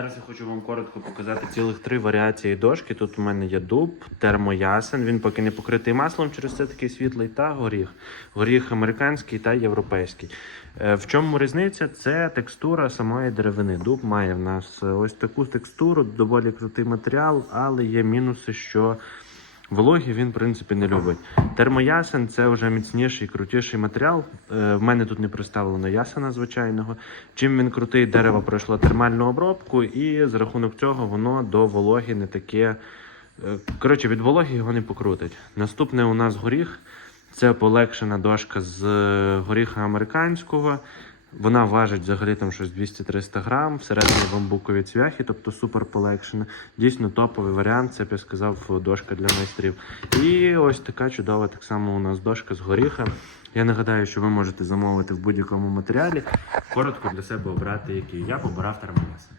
Зараз я хочу вам коротко показати цілих три варіації дошки. Тут у мене є дуб, термоясен. Він поки не покритий маслом, через це такий світлий, та горіх. Горіх американський та європейський. Е, В чому різниця? Це текстура самої деревини. Дуб має в нас е, ось таку текстуру, доволі крутий матеріал, але є мінуси, що Вологі він, в принципі, не любить. Термоясен це вже міцніший, крутіший матеріал. Е, В мене тут не представлено ясена звичайного. Чим він крутий, дерево пройшло термальну обробку, і за рахунок цього воно до вологі не таке. е, Коротше, від вологі його не покрутить. Наступне у нас горіх. Це полегшена дошка з е, горіха американського. Вона важить взагалі там щось 200-300 грам, всередині бамбукові цвяхи, тобто супер полегшена. Дійсно топовий варіант, це б я сказав, дошка для майстрів. І ось така чудова так само у нас дошка з горіха. Я нагадаю, що ви можете замовити в будь-якому матеріалі. Коротко для себе обрати, який я побирав термоясен.